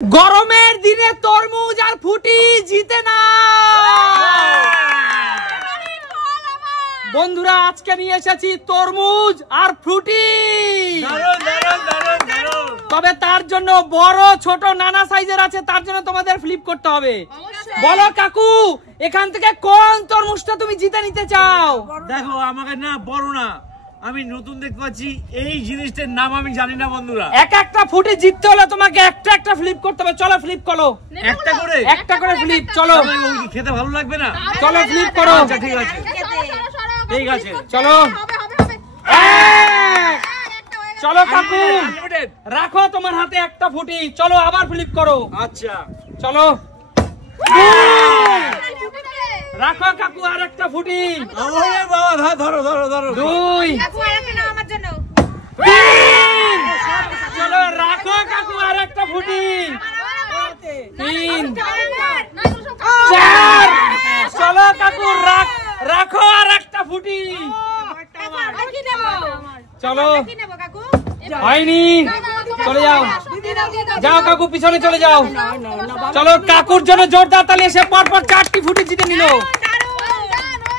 গরমের দিনে তরমুজ আর ফুটি জিতে না। বন্ধুরা আজকে নিয়ে এসেছি তরমুজ আর ফ্রুটি, তবে তার জন্য বড় ছোট নানা সাইজের আছে, তার জন্য তোমাদের ফ্লিপ করতে হবে। বলো কাকু, এখান থেকে কোন তরমুজটা তুমি জিতে নিতে চাও? দেখো আমাকে না বড় না, আমি নতুন দেখতে পাচ্ছি, এই জিনিসটার নাম আমি জানি না বন্ধুরা। একটা ফুটি জিততে হলে তোমাকে একটা ফ্লিপ করতে হবে। চলো ফ্লিপ করো, একটা করে ফ্লিপ। চলো, খেতে ভালো লাগবে না? চলো ফ্লিপ করো। আচ্ছা ঠিক আছে, ঠিক আছে, চলো। চলো কাকু, রাখো তোমার হাতে একটা ফুটি। চলো আবার ফ্লিপ করো। আচ্ছা চলো, রাখো কাকু আর একটা ফুটি। বাবা ধরো ধরো ধরো। 2 চলো, রাখো কাকু আর একটা ফুটি। 3 4 চলো কাকু, রাখো আর একটা ফুটি। চলো, হয়নি, চলে যাও। যাও কাকু, পিছনে চলে যাও। চলো, কাকুর জন্য জোরদার তালি। এসে পরপর 4টি ফুটি জিতে নিল।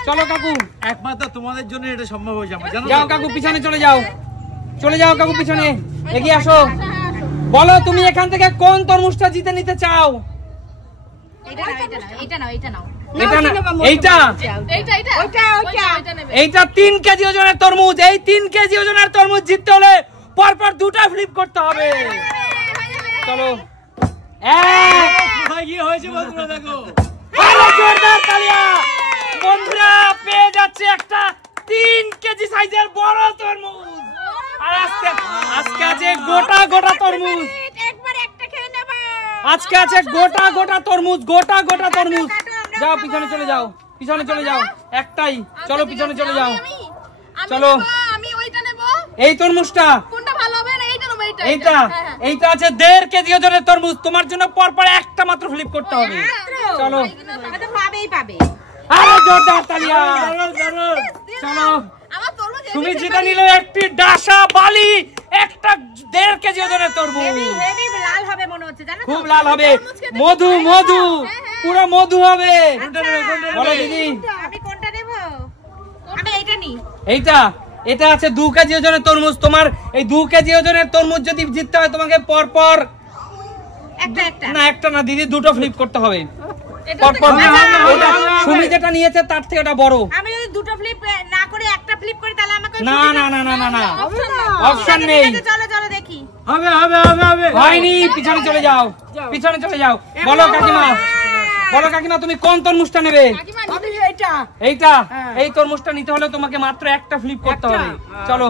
চলো কাকু, একমাত্র তোমাদের জন্য এটা সম্ভব হয়েছে আমার, জানো? যাও কাকু, পিছনে চলে যাও। চলে যাও কাকু, পিছনে এগিয়ে আসো। বলো তুমি এখান থেকে কোন তরমুজটা জিতে নিতে চাও? এইটা 3 কেজি ওজনের তরমুজ। এই 3 কেজি ওজনের তরমুজ জিততে হলে পরপর 2টা ফ্লিপ করতে হবে। চলো, জোরদার তালিয়া। বন্ধুরা পেয়ে যাচ্ছে একটা 3 কেজি সাইজের বড় তরমুজ। আর আজকে আছে গোটা গোটা তরমুজ। আজকে আছে গোটা গোটা তরমুজ, গোটা গোটা তরমুজ। যাও পিছনে চলে যাও, পিছনে চলে যাও। একটাই, চলো পিছনে চলে যাও। চলো, এই তরমুজটা এইটা আছে 1.5 কেজি ওজনের তরমুজ। তোমার জন্য পরপর একটা মাত্র ফ্লিপ করতে হবে। চলো, আরে জোরদার তালিয়া। চলো, তুমি জিতে নিলে একটি ডাসা বালি, একটা 1.5 কেজি ওজনের তরমুজ। খুব লাল হবে, মধু মধু, পুরো মধু হবে। বলো দিদি, এইটা এটা আছে 2 কেজি ওজনের তরমুজ। তোমার এই 2 কেজি ওজনের তরমুজ যদি জিততে হয় তোমাকে পরপর একটা না দিদি, 2টো ফ্লিপ করতে হবে পরপর। সুমি যেটা নিয়েছে তার থেকে এটা বড়। আমি যদি 2টো ফ্লিপ না করে একটা ফ্লিপ করি তাহলে আমাকে না না না না না না, অপশন নেই। চলো চলো দেখি। হবে হবে হবে হবে। হয়নি, পিছনে চলে যাও, পিছনে চলে যাও। বলো কাকিমা, বলো কাকিমা তুমি কোন তরমুজটা নেবে? এইটা। এই তরমুজটা নিতে হলে তোমাকে মাত্র একটা ফ্লিপ করতে হবে। চলো,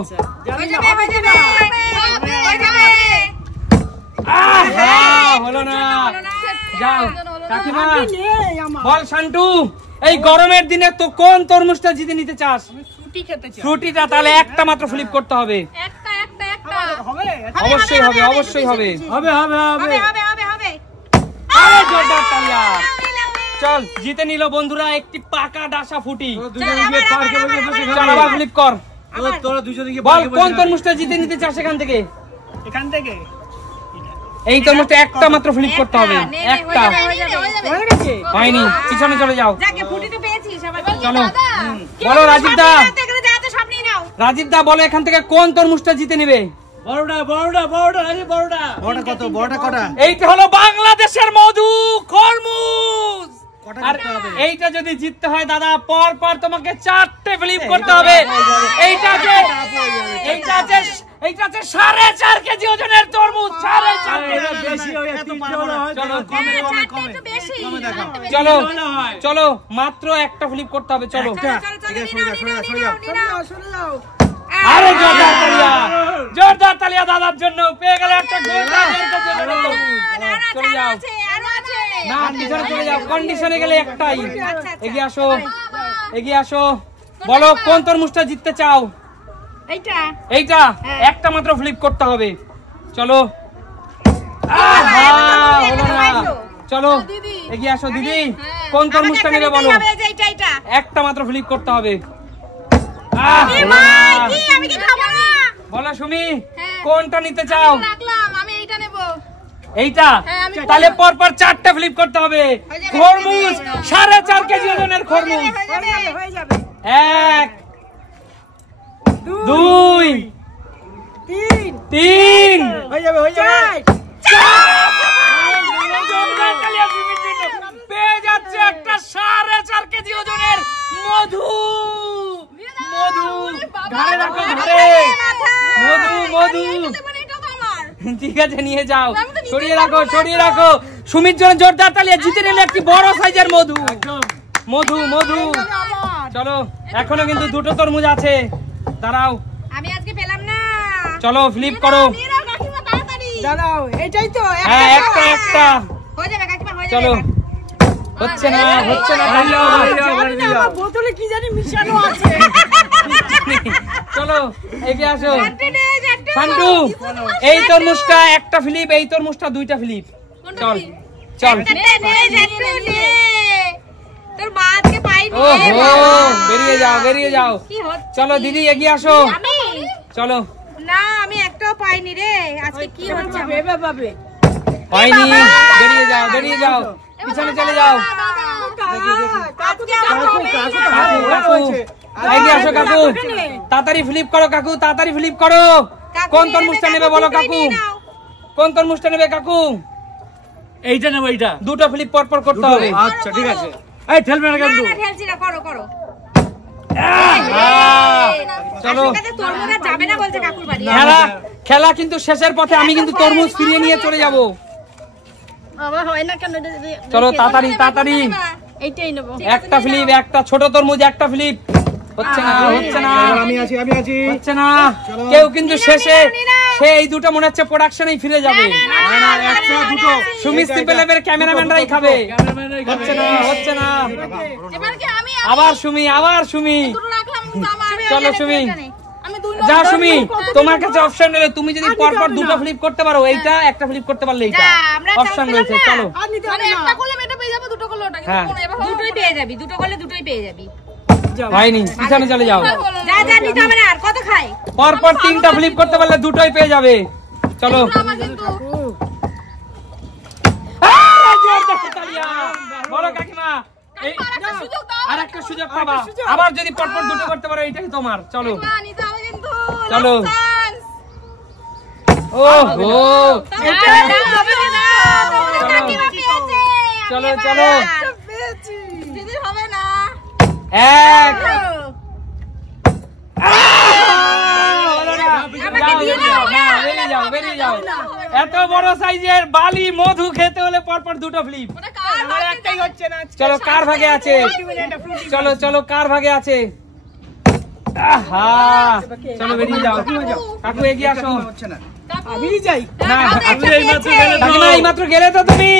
হলো না। যাও কাকিমা, বল শান্টু, এই গরমের দিনে তো কোন তরমুজটা জিতে নিতে চাস? ফ্রুটিটা। তাহলে একটা মাত্র ফ্লিপ করতে হবে। অবশ্যই হবে, অবশ্যই হবে। হবে হবে হবে হবে। আরে জোরদার তালিয়া। চল, জিতে নিল বন্ধুরা একটি পাকা ডাসা ফুটি। চল আবার ফ্লিপ কর। তোরা দুজনে গিয়ে বল কোন তরমুজটা জিতে নিতে চাস এখান থেকে? এখান থেকে এই তরমুজটা একটা মাত্র ফ্লিপ করতে হবে। একটা হয়নি, পিছনে চলে যাও। চলো, বলো রাজীব দা, রাজীব দা বলো এখান থেকে কোন তরমুজটা জিতে নেবে? বড়টা বড়টা বড়টা আরে বড়টা। বড়টা কত? বড়টা কটা? এইটা হলো বাংলাদেশের মধু খরমুজ। আর এইটা যদি জিততে হয় দাদা পর পর তোমাকে 4টে ফ্লিপ করতে হবে। এইটা আছে 4.5 কেজি ওজনের তরমুজ। 4.5 বেশি হয়, এত পারবো না। চলো কমে কমে কমে কমে দেখাও। চলো চলো, মাত্র একটা ফ্লিপ করতে হবে। চলো, আরে জোরদার তালিয়া, জোরদার তালিয়া দাদার জন্য। পেয়ে গেলে একটা গোটা চলে যাও। না, পিছনে চলে যাও, কন্ডিশনে গেলে একটাই। এগিয়ে আসো, এগিয়ে আসো। বলো কোন তরমুজটা জিততে চাও? এইটা। একটা মাত্র ফ্লিপ করতে হবে। চলো, হলো না। চলো এগিয়ে আসো দিদি, কোন তরমুজটা নেবে বলো? একটা মাত্র ফ্লিপ করতে হবে। বলো সুমি, কোনটা নিতে চাও? আমি এইটা নেব। এইটা হ্যাঁ, আমি তাহলে পরপর 4টা ফ্লিপ করতে হবে। খরমুজ 4.5 কেজি ওজনের খরমুজ। হয়ে যাবে 1 2 তিন 3 হয়ে যাবে পেয়ে যাচ্ছে একটা 4.5 কেজি ওজনের মধু। মধু ঘরে রাখো, ঘরে মধু মধু। ঠিক আছে নিয়ে যাও, সরিয়ে রাখো সরিয়ে রাখো। সুমির জন্য জোরদার তালিয়া, জিতে নিলে একটি বড় সাইজের মধু। মধু মধু। চলো এখনো কিন্তু 2টো তরমুজ আছে, দাঁড়াও। আমি আজকে পেলাম না। চলো ফ্লিপ করো। নিয়ে নাও কাকিমা তাড়াতাড়ি। দাঁড়াও এটাই তো হ্যাঁ একটা একটা। হয়ে যাবে কাকিমা, হয়ে যাবে। চলো হচ্ছে না হচ্ছে না। জানি না, আমার বোতলে কি জানি মিশানো আছে চলো এগিয়ে আসো। চারটে নে, চারটে শান্টু এই তরমুজটা একটা ফ্লিপ, এই তরমুজটা 2টা ফ্লিপ। চল চল। নে, নে, চারটে নে। তোর মা আজকে পাইনি। ও হো বেরিয়ে যাও বেরিয়ে যাও। কি হচ্ছে? চলো দিদি এগিয়ে আসো। আমি চলো। না, আমি একটাও পাইনি রে। আজকে কি হচ্ছে? ভেবে পাবে হয়নি, বেরিয়ে যাও বেরিয়ে যাও, পিছনে চলে যাও। আজকে আমার হবেই না। কাকু কাকু এগিয়ে আসো কাকু, তাড়াতাড়ি ফ্লিপ করো কাকু, তাড়াতাড়ি ফ্লিপ করো। কাকু কোন নিয়ে তরমুজটা নেবে, নেবে বলো দুটোই কাকু? নিয়ে নাও। কোন তরমুজটা নেবে কাকু? এইটা নেবো, এইটা 2টো ফ্লিপ পরপর করতে হবে। আচ্ছা ঠিক আছে। এই ঠেলবে না না, কিন্তু। না, ঠেলছি না, করো, করো। চলো কাকুর কাছে তরমুজ আর যাবে না বলছে কাকুর বাড়ি। খেলা খেলা কিন্তু শেষের পথে, আমি কিন্তু তরমুজ ফিরিয়ে নিয়ে চলে যাব। আবার হয় না কেন চলো তাড়াতাড়ি তাড়াতাড়ি। এইটাই নেবো একটা ফ্লিপ, একটা ছোট তরমুজ, একটা ফ্লিপ। হচ্ছে না হচ্ছে না আমি আছি হচ্ছে না। কেউ কিন্তু শেষে সেই 2টো মনে হচ্ছে প্রোডাকশনেই ফিরে যাবে। না না, একটা দুটো সুমিস্তি পেলেবের ক্যামেরাম্যানরাই খাবে। হচ্ছে না হচ্ছে না। এবার কি আমি আবার সুমি, আবার সুমি। দুটো রাখলাম, আমার চলো সুমি, আমি দুই যাও সুমি, তোমার কাছে অপশন রয়েছে। তুমি যদি পরপর 2টো ফ্লিপ করতে পারো, এইটা একটা ফ্লিপ করতে পারলে এইটা আমরা অপশন চান্স রয়েছে। পেলাম না। চলো আর নিতে মানে হবে না একটা করলে এটা পেয়ে যাবে, দুটো করলে ওটা, হ্যাঁ। কিন্তু এবার দুটোই পেয়ে যাবি, দুটো করলে দুটোই পেয়ে যাবি। হয়নি, পিছনে চলে যাও। যা যা, নিতে হবে না। আর কত খাই? পরপর 3টা ফ্লিপ করতে পারলে 2টোই পেয়ে যাবে। চলো আমার কিন্তু জোরদার তালিয়া। বলো কাকিমা, এই আর একটা সুযোগ পাবা। আবার যদি পরপর 2টো করতে পারো, এইটাই তোমার। চলো না, নিতে হবে কিন্তু। চলো। চান্স। ও হো এটা হবে না। কাকিমা পেয়েছে। চলো চলো। পেয়েছি দিদি হবে না। 1 বেরিয়ে যাও। এত বড় সাইজের বালি মধু খেতে হলে পরপর 2টো ফ্লিপ। ওটা কার ভাগ্যে? একটাই হচ্ছে না চলো কার ভাগে আছে? চলো চলো কার ভাগে আছে? আহা চলো বেরিয়ে যাও। কাকু এগিয়ে আসো। আমি যাই না আপনি এই মাত্র গেলে তো। কাকিমা এই মাত্র গেলে তো তুমি।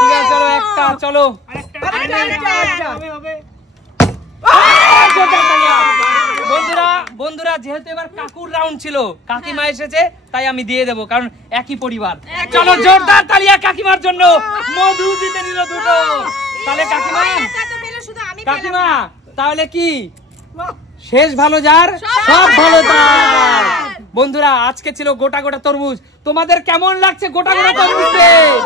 ঠিক আছে চলো একটা, চলো বন্ধুরা বন্ধুরা যেহেতু এবার কাকুর রাউন্ড ছিল, কাকিমা এসেছে তাই আমি দিয়ে দেবো, কারণ একই পরিবার। চলো জোরদার তালিয়া কাকিমার জন্য। মধু জিতে নিল 2টো। তাহলে কাকিমা, একা তো পেলো, শুধু আমি পেলাম কাকিমা না। তাহলে কি শেষ ভালো যার সব ভালো তার। বন্ধুরা আজকে ছিল গোটা গোটা তরমুজ। তোমাদের কেমন লাগছে গোটা গোটা তরমুজ?